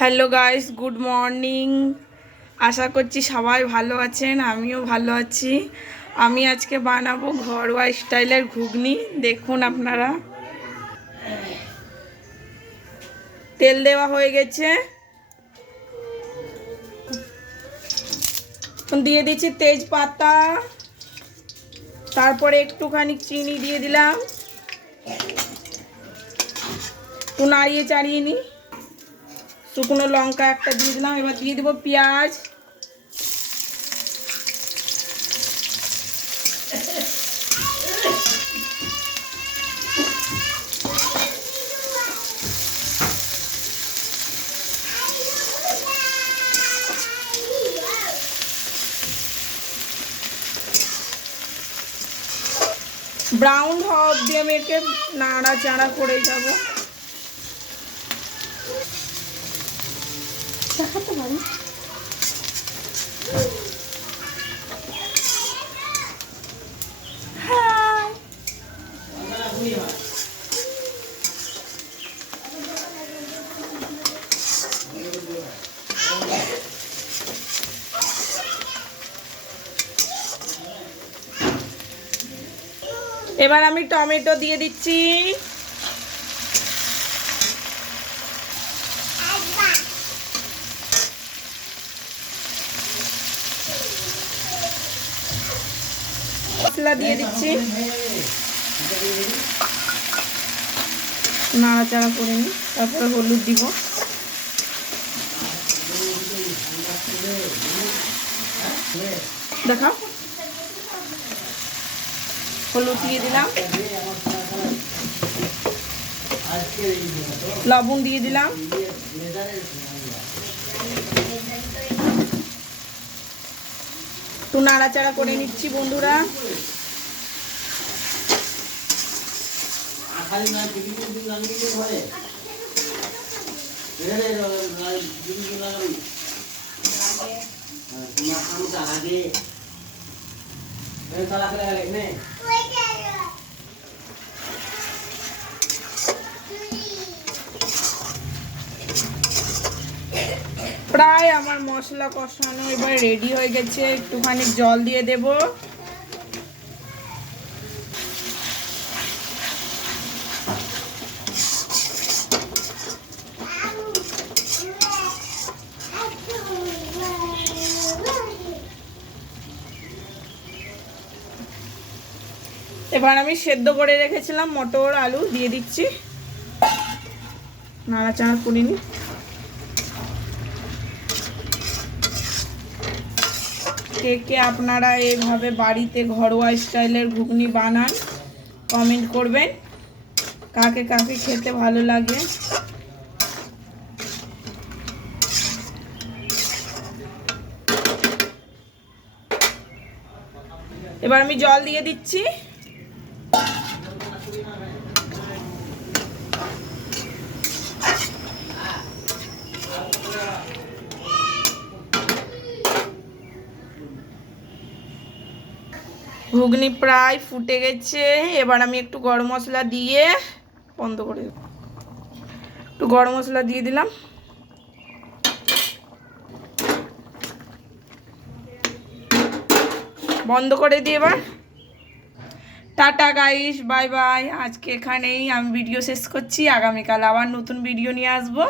Hello guys, good morning. আশা করছি সবাই ভালো আছেন, আমিও ভালো আছি। আমি আজকে বানাবো ঘরোয়া স্টাইলের ঘুগনি। দেখুন আপনারা, তেল দেওয়া হয়ে গেছে, দিয়ে দিচ্ছি তেজপাতা, তারপরে একটুখানি চিনি দিয়ে দিলাম, একটু নাড়িয়ে চাড়িয়ে নিই। শুকনো লঙ্কা একটা দিয়ে দিলাম। এবার দিয়ে দেবো পেঁয়াজ, ব্রাউন হওয়া অব্দি আমি একে নাড়াচাড়া করে যাবো। দেখাতে পারি? এবার আমি টমেটো দিয়ে দিচ্ছি। মশলা দিয়ে দিচ্ছি, নাড়াচাড়া করে নিই। তারপরে হলুদ দিব, দেখাও, হলুদ দিয়ে দিলাম, লবণ দিয়ে দিলাম, একটু নাড়াচাড়া করে নিচ্ছি বন্ধুরা। প্রায় আমার মশলা কষানো এবার রেডি হয়ে গেছে। একটুখানি জল দিয়ে দেব। এবার আমি সেদ্ধ করে রেখেছিলাম মটর আলু দিয়ে দিচ্ছি, নাড়াচাড়া করে নিই। কে কে আপনারা এইভাবে বাড়িতে ঘরোয়া স্টাইলের ঘুগনি বানান, কমেন্ট করবেন। কাকে কাকে খেতে ভালো লাগে। এবার আমি জল দিয়ে দিচ্ছি। ঘুগনি প্রায় ফুটে গেছে। এবার আমি একটু গরম মশলা দিয়ে বন্ধ করে দেব। একটু গরম মশলা দিয়ে দিলাম, বন্ধ করে দিয়ে এবার টাটা গাইস, বাই বাই। আজকে এখানেই আমি ভিডিও শেষ করছি। আগামীকাল আবার নতুন ভিডিও নিয়ে আসবো।